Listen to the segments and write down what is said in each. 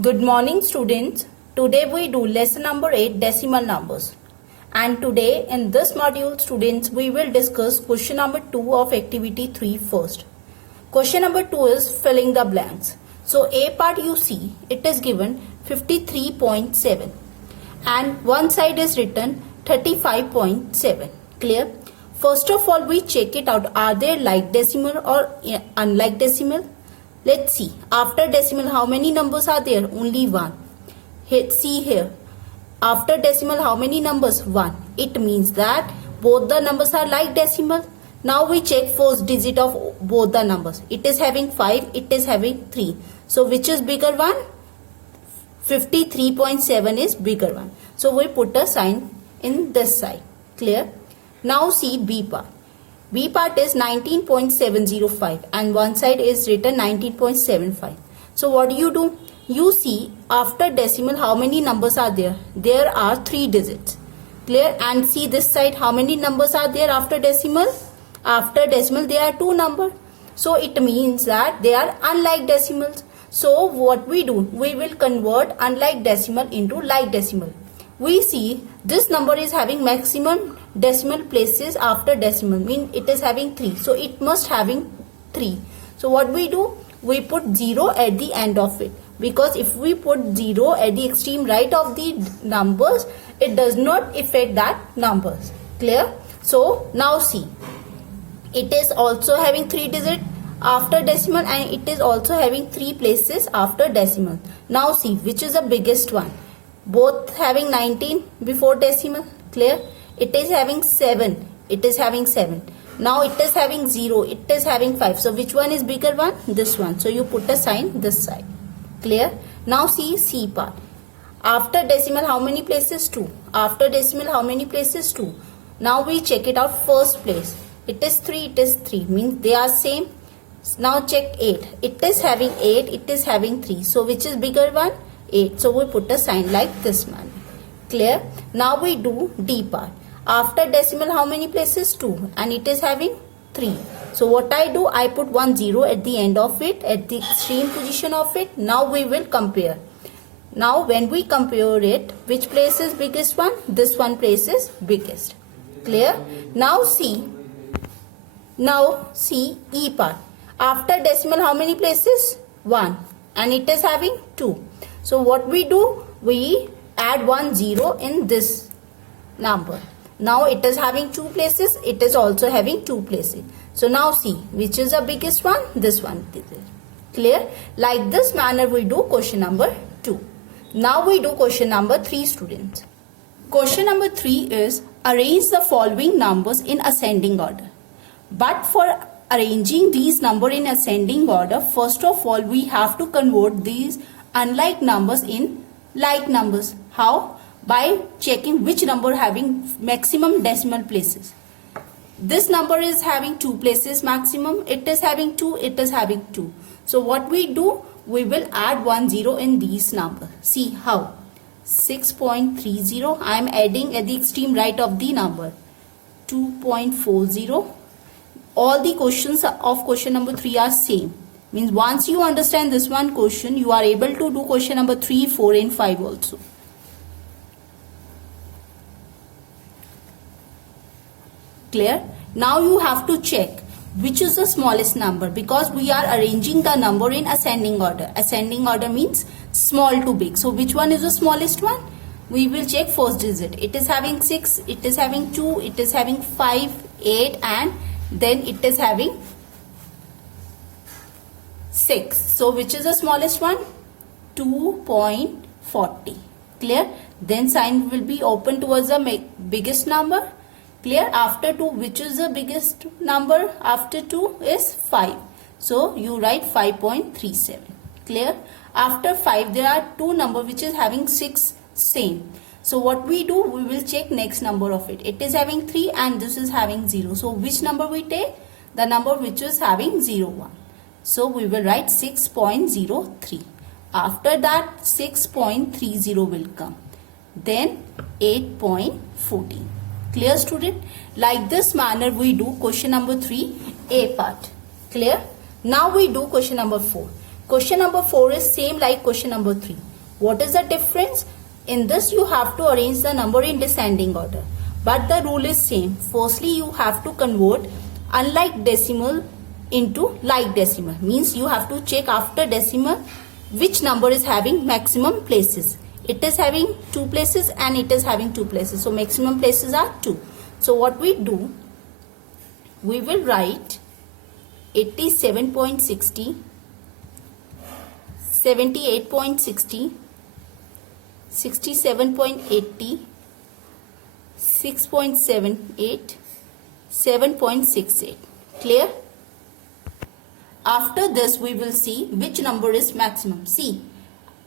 Good morning students. Today we do lesson number 8 decimal numbers. And today in this module students we will discuss question number 2 of activity 3 first. Question number 2 is filling the blanks. So A part you see it is given 53.7 and one side is written 35.7. Clear? First of all we check it out, are they like decimal or unlike decimal? Let's see. After decimal, how many numbers are there? Only one. Here, see here. After decimal, how many numbers? One. It means that both the numbers are like decimal. Now we check first digit of both the numbers. It is having 5. It is having 3. So which is bigger one? 53.7 is bigger one. So we put a sign in this side. Clear? Now see B part. B part is 19.705 and one side is written 19.75. So what do? You see after decimal how many numbers are there? There are 3 digits. Clear? And see this side how many numbers are there after decimal? After decimal there are 2 numbers. So it means that they are unlike decimals. So what we do? We will convert unlike decimal into like decimal. We see this number is having maximum decimal places after decimal, mean it is having 3, so it must having 3. So what we do? We put 0 at the end of it, because if we put 0 at the extreme right of the numbers, it does not affect that numbers. Clear? So now see, it is also having 3 digit after decimal and it is also having 3 places after decimal. Now see which is the biggest one. Both having 19 before decimal. Clear? It is having 7. It is having 7. Now it is having 0. It is having 5. So which one is bigger one? This one. So you put a sign this side. Clear? Now see C part. After decimal how many places? 2. After decimal how many places? 2. Now we check it out first place. It is 3. It is 3. Means they are same. Now check 8. It is having 8. It is having 3. So which is bigger one? 8. So we put a sign like this man. Clear? Now we do D part. After decimal how many places? 2 and it is having 3. So what I do? I put 1 0 at the end of it, at the extreme position of it. Now we will compare. Now when we compare it, which place is biggest one? This one place is biggest. Clear? Now see E part. After decimal how many places? 1 and it is having 2. So what we do? We add 1 0 in this number. Now it is having 2 places. It is also having 2 places. So now see which is the biggest one? This one. Clear? Like this manner we do question number 2. Now we do question number 3 students. Question number 3 is arrange the following numbers in ascending order. But for arranging these numbers in ascending order, first of all we have to convert these unlike numbers in like numbers. How? By checking which number having maximum decimal places. This number is having 2 places maximum. It is having 2. It is having 2. So what we do? We will add 1 0 in these numbers. See how? 6.30. I am adding at the extreme right of the number. 2.40. All the questions of question number 3 are same. Means once you understand this one question, you are able to do question number 3, 4 and 5 also. Clear? Now you have to check which is the smallest number, because we are arranging the number in ascending order. Ascending order means small to big. So which one is the smallest one? We will check first digit. It is having 6, it is having 2, it is having 5, 8 and then it is having 6. So which is the smallest one? 2.40. Clear? Then sign will be open towards the biggest number. Clear? After 2, which is the biggest number? After 2 is 5. So you write 5.37. Clear? After 5 there are 2 numbers which is having 6 same. So what we do? We will check next number of it. It is having 3 and this is having 0. So which number we take? The number which is having 0, 1. So we will write 6.03. After that 6.30 will come. Then 8.14. Clear student? Like this manner we do question number 3 A part. Clear? Now we do question number 4. Question number 4 is same like question number 3. What is the difference? In this you have to arrange the number in descending order. But the rule is same. Firstly, you have to convert unlike decimal into like decimal. Means you have to check after decimal which number is having maximum places. It is having 2 places and it is having 2 places. So maximum places are 2. So what we do, we will write 87.60, 78.60, 67.80, 6.78, 7.68. Clear? After this we will see which number is maximum. See,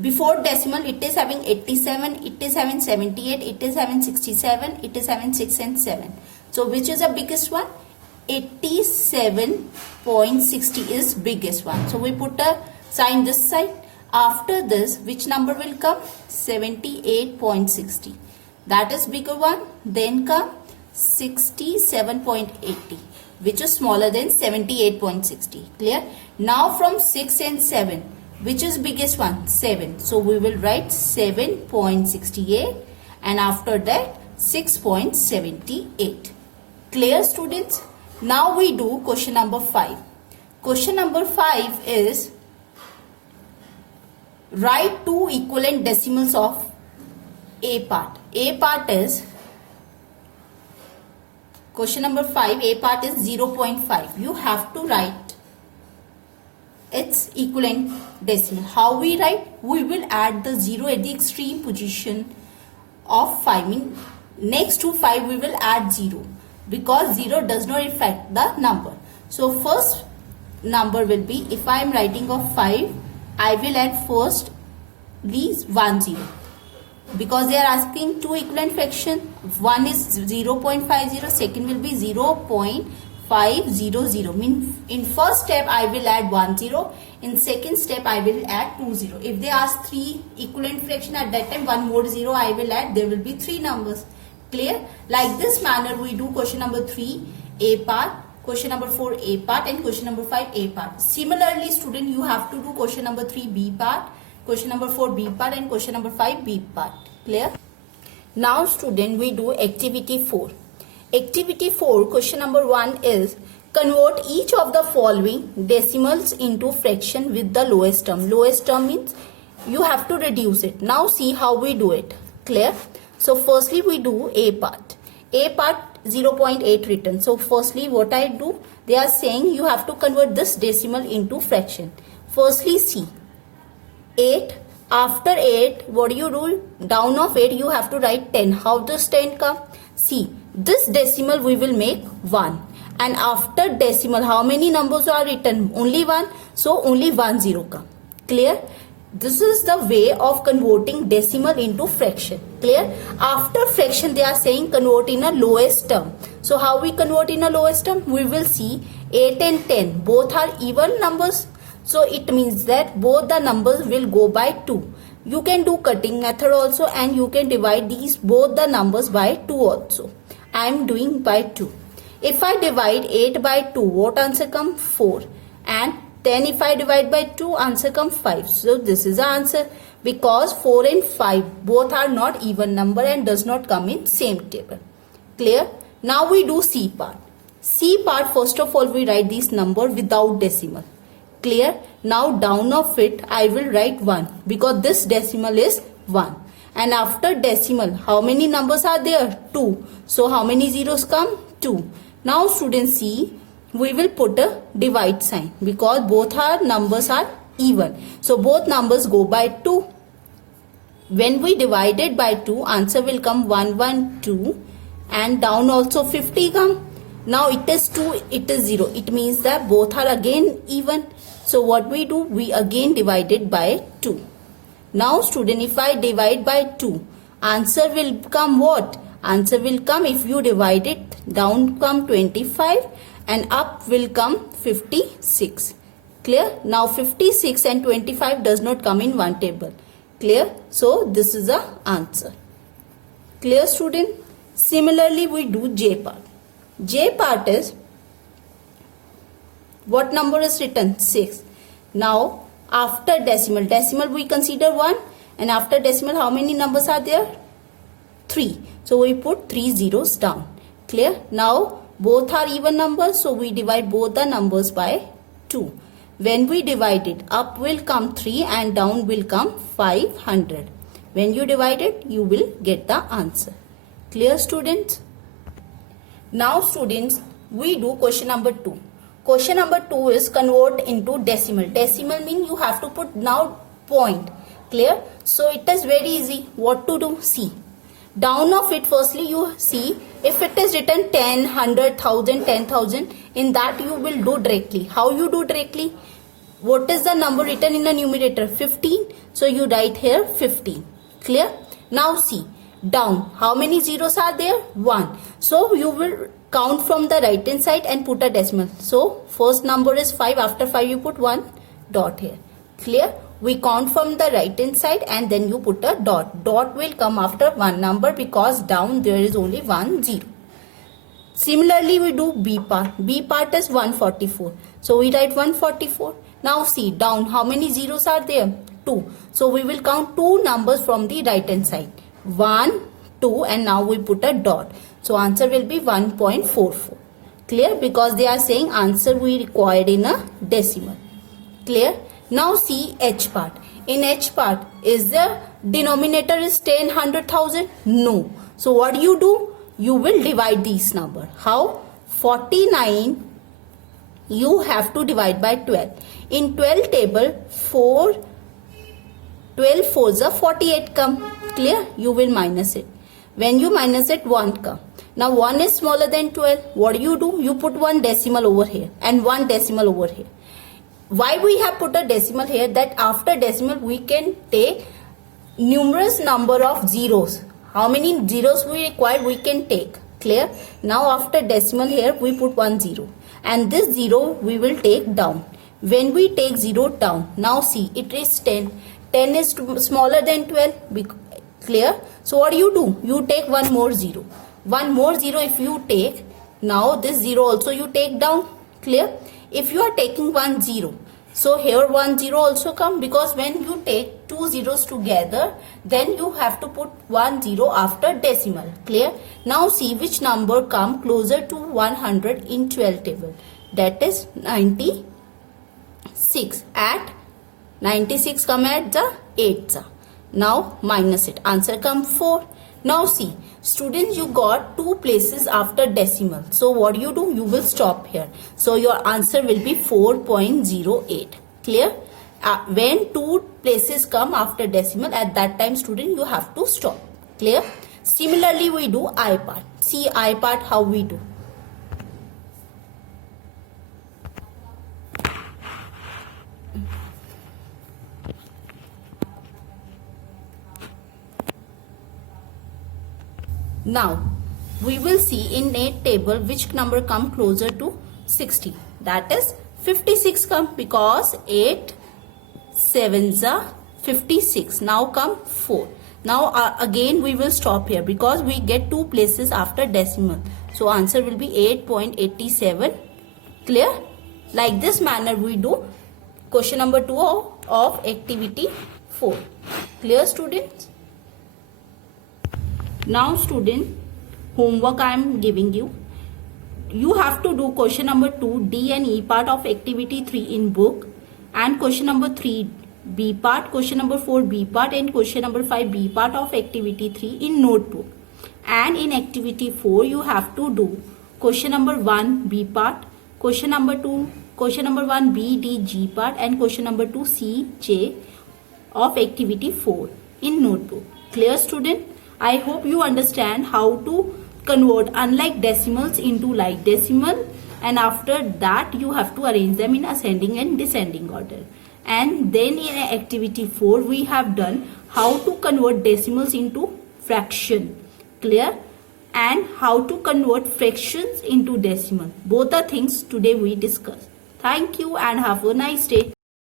before decimal it is having 87, it is having 78, it is having 67, it is having 6 and 7. So which is the biggest one? 87.60 is biggest one. So we put a sign this side. After this, which number will come? 78.60. That is bigger one. Then come 67.80, which is smaller than 78.60. Clear? Now from 6 and 7, which is biggest one? 7. So we will write 7.68 and after that 6.78. Clear, students? Now we do question number 5. Question number 5 is write 2 equivalent decimals of A part. A part is, question number 5, A part is 0.5. You have to write its equivalent decimal. How we write? We will add the 0 at the extreme position of 5. Mean next to 5 we will add 0. Because 0 does not affect the number. So first number will be, if I am writing of 5, I will add first these 1 0. Because they are asking 2 equivalent fraction. One is 0.50, second will be 0.500. Mean in first step I will add 1 0. In second step I will add 2 0. If they ask 3 equivalent fraction, at that time 1 more 0 I will add. There will be 3 numbers. Clear? Like this manner we do question number 3 A part, question number 4 A part and question number 5 A part. Similarly, student, you have to do question number 3 B part, question number 4 B part and question number 5 B part. Clear? Now student, we do activity 4. Activity 4, question number 1 is convert each of the following decimals into fraction with the lowest term. Lowest term means you have to reduce it. Now see how we do it. Clear? So firstly we do A part. A part 0.8 written. So firstly what I do, they are saying you have to convert this decimal into fraction. Firstly see 8. After 8 what do you do? Down of 8 you have to write 10. How does 10 come? See, this decimal we will make 1. And after decimal how many numbers are written? Only 1. So only 1 0 come. Clear? This is the way of converting decimal into fraction. Clear? After fraction they are saying convert in a lowest term. So how we convert in a lowest term? We will see 8 and 10 both are even numbers. So it means that both the numbers will go by 2. You can do cutting method also and you can divide these both the numbers by 2 also. I am doing by 2. If I divide 8 by 2, what answer come? 4. And 10 if I divide by 2, answer come 5. So this is the answer, because 4 and 5 both are not even number and does not come in same table. Clear? Now we do C part. C part, first of all we write this number without decimal. Clear? Now down of it I will write 1 because this decimal is 1. And after decimal how many numbers are there? 2. So how many zeros come? 2. Now students see, we will put a divide sign because both our numbers are even. So both numbers go by 2. When we divide it by 2, answer will come 112 and down also 50 come. Now it is 2, it is 0. It means that both are again even. So what we do? We again divide it by 2. Now student, if I divide by 2, answer will come what? Answer will come, if you divide it, down come 25 and up will come 56. Clear? Now 56 and 25 does not come in one table. Clear? So this is the answer. Clear, student? Similarly we do J part. J part is, what number is written? 6. Now after decimal we consider 1 and after decimal how many numbers are there? 3. So we put 3 zeros down. Clear? Now both are even numbers, so we divide both the numbers by 2. When we divide it, up will come 3 and down will come 500. When you divide it, you will get the answer. Clear, students? Now students, we do question number 2. Question number 2 is convert into decimal. Decimal means you have to put now point. Clear? So it is very easy. What to do? See. Down of it, firstly you see if it is written 10, 100, 1000, 10,000, in that you will do directly. How you do directly? What is the number written in the numerator? 15. So you write here 15. Clear? Now see. Down. How many zeros are there? 1. So you will count from the right hand side and put a decimal. So first number is 5. After 5 you put 1 dot here. Clear? We count from the right hand side and then you put a dot. Dot will come after one number because down there is only 1 0. Similarly we do B part. B part is 144. So we write 144. Now see, down how many zeros are there? 2. So we will count 2 numbers from the right hand side. 1, 2 and now we put a dot. So answer will be 1.44. Clear? Because they are saying answer we required in a decimal. Clear? Now see H part. In H part, is the denominator is 10, 100,000? No. So what you do? You will divide these number. How? 49 you have to divide by 12. In 12 table, 12 4s are 48 come. Clear? You will minus it. When you minus it, 1 come. Now 1 is smaller than 12. What do? You put one decimal over here and one decimal over here. Why we have put a decimal here? That after decimal we can take numerous number of zeros. How many zeros we require we can take. Clear? Now after decimal here we put 1 0 and this 0 we will take down. When we take 0 down, now see it is 10. 10 is smaller than 12. Clear? So what do? You take one more 0. One more 0 if you take, now this 0 also you take down. Clear? If you are taking 1 0, so here 1 0 also come, because when you take 2 zeros together, then you have to put 1 0 after decimal. Clear? Now see which number come closer to 100 in 12 table. That is 96. At 96 come at the 8th. Now minus it. Answer come 4. Now see, students, you got 2 places after decimal. So what do? You will stop here. So your answer will be 4.08. Clear? When 2 places come after decimal, at that time student you have to stop. Clear? Similarly we do I part. See I part how we do. Now we will see in 8 table which number come closer to 60. That is 56 come, because 8 7s are 56. Now come 4. Now again we will stop here because we get 2 places after decimal. So answer will be 8.87. Clear? Like this manner we do question number 2 of activity 4. Clear, students? Now student, homework I am giving you. You have to do question number 2 D and E part of activity 3 in book, and question number 3 B part, question number 4 B part, and question number 5 B part of activity 3 in notebook. And in activity 4 you have to do question number 1 B part, question number 1 B D G part, and question number 2 C J of activity 4 in notebook. Clear, student? I hope you understand how to convert unlike decimals into like decimal, and after that you have to arrange them in ascending and descending order. And then in activity 4 we have done how to convert decimals into fraction. Clear? And how to convert fractions into decimal. Both the things today we discussed. Thank you and have a nice day.